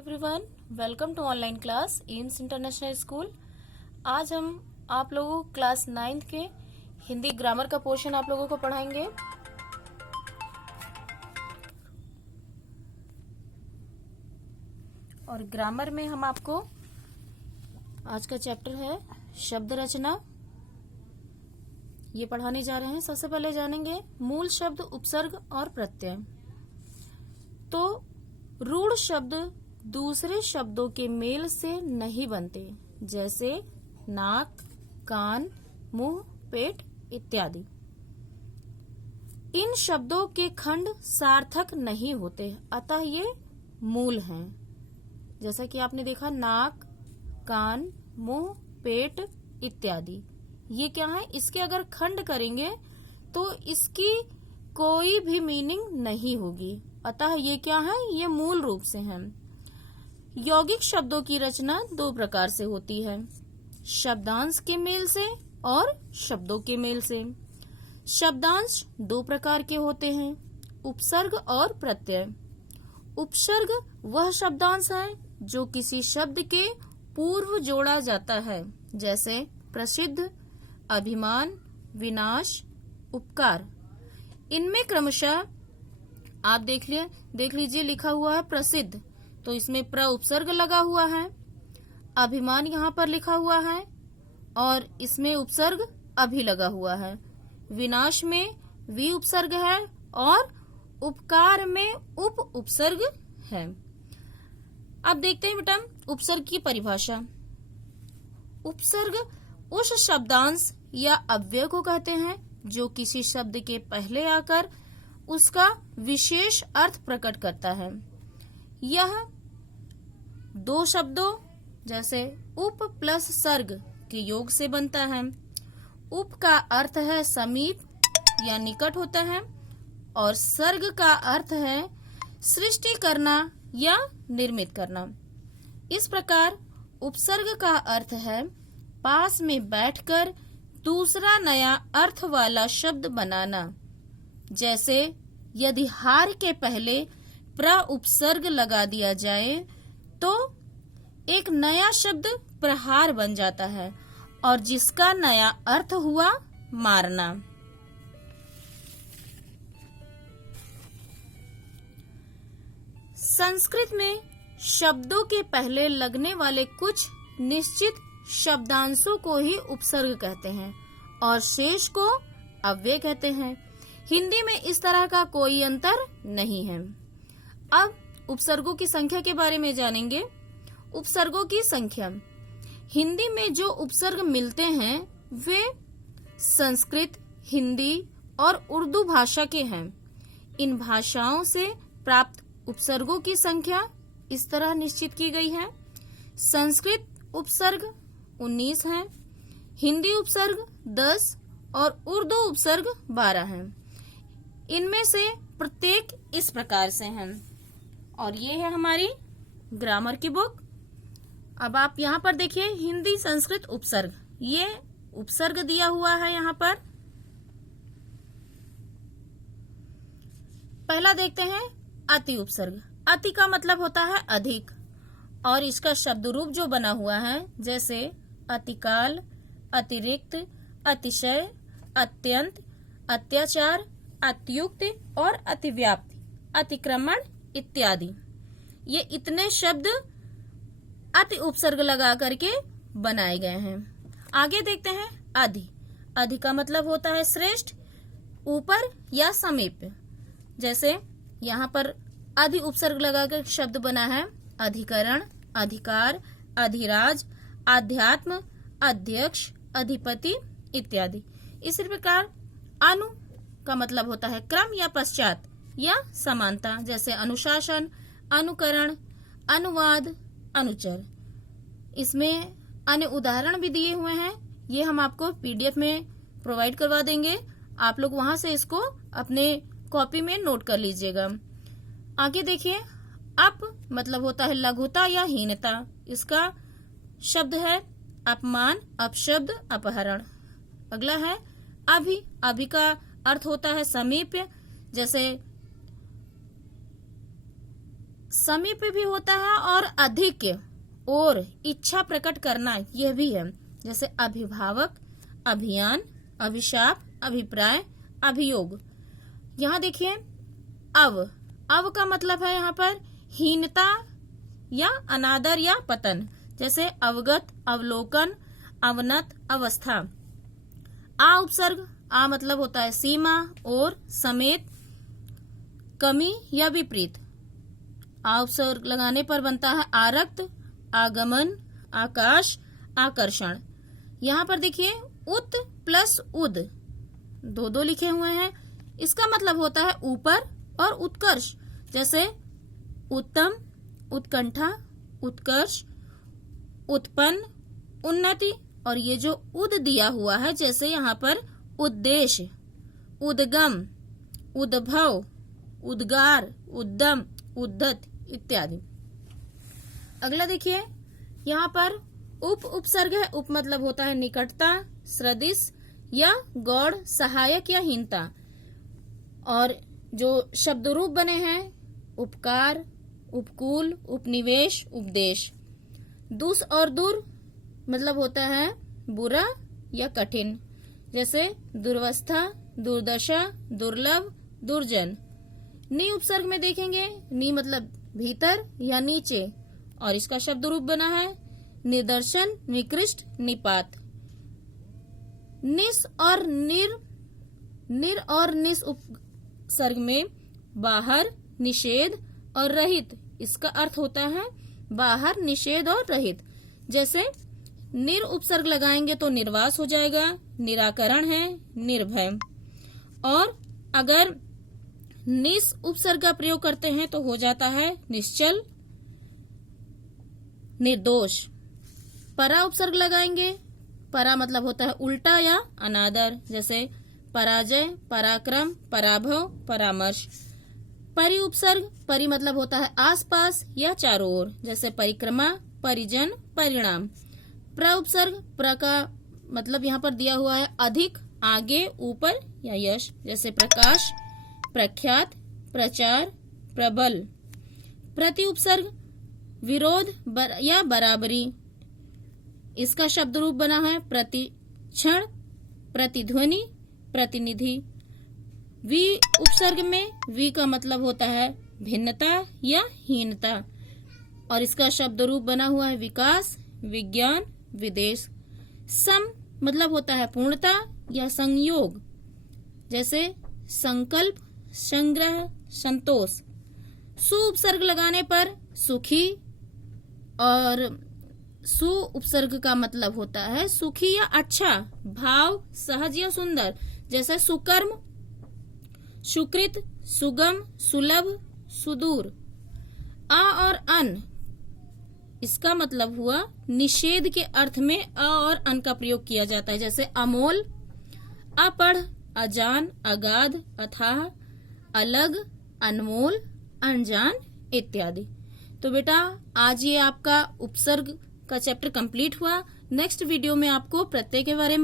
Everyone, welcome to online class Aims international school. आज हम आप लोगों को क्लास 9th के हिंदी ग्रामर का पोर्शन आप लोगों को पढ़ाएंगे। और ग्रामर में हम आपको आज का चैप्टर है शब्द रचना, ये पढ़ाने जा रहे हैं। सबसे पहले जानेंगे मूल शब्द, उपसर्ग और प्रत्यय। तो रूढ़ शब्द दूसरे शब्दों के मेल से नहीं बनते, जैसे नाक, कान, मुंह, पेट इत्यादि। इन शब्दों के खंड सार्थक नहीं होते, अतः ये मूल हैं। जैसा कि आपने देखा, नाक, कान, मुंह, पेट इत्यादि, ये क्या है? इसके अगर खंड करेंगे तो इसकी कोई भी मीनिंग नहीं होगी, अतः ये क्या है? ये मूल रूप से हैं। यौगिक शब्दों की रचना दो प्रकार से होती है, शब्दांश के मेल से और शब्दों के मेल से। शब्दांश दो प्रकार के होते हैं, उपसर्ग और प्रत्यय। उपसर्ग वह शब्दांश है जो किसी शब्द के पूर्व जोड़ा जाता है, जैसे प्रसिद्ध, अभिमान, विनाश, उपकार। इनमें क्रमशः आप देख लीजिए लिखा हुआ है प्रसिद्ध, तो इसमें प्र उपसर्ग लगा हुआ है। अभिमान यहाँ पर लिखा हुआ है और इसमें उपसर्ग अभी लगा हुआ है। विनाश में वि उपसर्ग है और उपकार में उप उपसर्ग है। अब देखते हैं बेटा उपसर्ग की परिभाषा। उपसर्ग उस शब्दांश या अव्यय को कहते हैं जो किसी शब्द के पहले आकर उसका विशेष अर्थ प्रकट करता है। यह दो शब्दों जैसे उप प्लस सर्ग के योग से बनता है। उप का अर्थ है समीप या निकट होता है और सर्ग का अर्थ है सृष्टि करना या निर्मित करना। इस प्रकार उपसर्ग का अर्थ है पास में बैठकर दूसरा नया अर्थ वाला शब्द बनाना। जैसे यदि हार के पहले प्र उपसर्ग लगा दिया जाए तो एक नया शब्द प्रहार बन जाता है और जिसका नया अर्थ हुआ मारना। संस्कृत में शब्दों के पहले लगने वाले कुछ निश्चित शब्दांशों को ही उपसर्ग कहते हैं और शेष को अव्यय कहते हैं। हिंदी में इस तरह का कोई अंतर नहीं है। अब उपसर्गों की संख्या के बारे में जानेंगे। उपसर्गों की संख्या, हिंदी में जो उपसर्ग मिलते हैं वे संस्कृत, हिंदी और उर्दू भाषा के हैं। इन भाषाओं से प्राप्त उपसर्गों की संख्या इस तरह निश्चित की गई है। संस्कृत उपसर्ग 19 हैं, हिंदी उपसर्ग 10 और उर्दू उपसर्ग 12 हैं। इनमें से प्रत्येक इस प्रकार से हैं। और ये है हमारी ग्रामर की बुक। अब आप यहाँ पर देखिए हिंदी संस्कृत उपसर्ग, ये उपसर्ग दिया हुआ है यहाँ पर। पहला देखते हैं अति उपसर्ग। अति का मतलब होता है अधिक और इसका शब्द रूप जो बना हुआ है जैसे अतिकाल, अतिरिक्त, अतिशय, अत्यंत, अत्याचार, अतियुक्त और अतिव्याप्ति, अतिक्रमण इत्यादि। ये इतने शब्द अति उपसर्ग लगा करके बनाए गए हैं। आगे देखते हैं अधि। अधि का मतलब होता है श्रेष्ठ, ऊपर या समीप। जैसे यहाँ पर अधि उपसर्ग लगाकर शब्द बना है अधिकरण, अधिकार, अधिराज, आध्यात्म, अध्यक्ष, अधिपति इत्यादि। इसी प्रकार अनु का मतलब होता है क्रम या पश्चात या समानता, जैसे अनुशासन, अनुकरण, अनुवाद, अनुचर। इसमें अन्य उदाहरण भी दिए हुए हैं, ये हम आपको पीडीएफ में प्रोवाइड करवा देंगे। आप लोग वहां से इसको अपने कॉपी में नोट कर लीजिएगा। आगे देखिए अप मतलब होता है लघुता या हीनता। इसका शब्द है अपमान, अपशब्द, अपहरण। अगला है अभि। अभि का अर्थ होता है समीप, जैसे समीप भी होता है और अधिक और इच्छा प्रकट करना यह भी है। जैसे अभिभावक, अभियान, अभिशाप, अभिप्राय, अभियोग। यहाँ देखिए अव का मतलब है यहाँ पर हीनता या अनादर या पतन। जैसे अवगत, अवलोकन, अवनत, अवस्था। आ उपसर्ग, आ मतलब होता है सीमा और समेत, कमी या विपरीत। आ उपसर्ग लगाने पर बनता है आरक्त, आगमन, आकाश, आकर्षण। यहाँ पर देखिए उत प्लस उद दो लिखे हुए हैं। इसका मतलब होता है ऊपर और उत्कर्ष। जैसे उत्तम, उत्कंठा, उत्कर्ष, उत्पन्न, उन्नति। और ये जो उद दिया हुआ है, जैसे यहाँ पर उद्देश्य, उद्गम, उद्भव, उद्गार, उद्यम, उद्धत इत्यादि। अगला देखिए यहाँ पर उपसर्ग है। उप मतलब होता है निकटता, सदृश या गौड़, सहायक या हीनता। और जो शब्द रूप बने हैं उपकार, उपकूल, उपनिवेश, उपदेश। दुस और दूर मतलब होता है बुरा या कठिन। जैसे दुर्वस्था, दुर्दशा, दुर्लभ, दुर्जन। नी उपसर्ग में देखेंगे, नी मतलब भीतर या नीचे, और इसका शब्द रूप बना है निदर्शन, निकृष्ट, निपात। निस और निर और निस उपसर्ग में बाहर, निषेध और रहित। इसका अर्थ होता है बाहर, निषेध और रहित। जैसे निर उपसर्ग लगाएंगे तो निर्वास हो जाएगा, निराकरण है, निर्भय। और अगर निस उपसर्ग का प्रयोग करते हैं तो हो जाता है निश्चल, निर्दोष। परा उपसर्ग लगाएंगे, परा मतलब होता है उल्टा या अनादर। जैसे पराजय, पराक्रम, पराभव, परामर्श। परि उपसर्ग, परि मतलब होता है आसपास या चारों ओर। जैसे परिक्रमा, परिजन, परिणाम। प्र उपसर्ग, प्र का मतलब यहाँ पर दिया हुआ है अधिक, आगे, ऊपर या यश। जैसे प्रकाश, प्रख्यात, प्रचार, प्रबल। प्रति उपसर्ग, विरोध या बराबरी। इसका शब्द रूप बना है प्रतिक्षण, प्रतिध्वनि, प्रतिनिधि। वी उपसर्ग में वी का मतलब होता है भिन्नता या हीनता, और इसका शब्द रूप बना हुआ है विकास, विज्ञान, विदेश। सम मतलब होता है पूर्णता या संयोग। जैसे संकल्प, संग्रह, संतोष। सु उपसर्ग लगाने पर सुखी, और सु उपसर्ग का मतलब होता है सुखी या अच्छा, भाव, सहज या सुंदर। जैसे सुकर्म, सुकृत, सुगम, सुलभ, सुदूर। आ और अन, इसका मतलब हुआ निषेध के अर्थ में अ और अन का प्रयोग किया जाता है। जैसे अमोल, अपढ़, अजान, अगाध, अथाह, अलग, अनमोल, अनजान इत्यादि। तो बेटा आज ये आपका उपसर्ग का चैप्टर कंप्लीट हुआ। नेक्स्ट वीडियो में आपको प्रत्यय के बारे में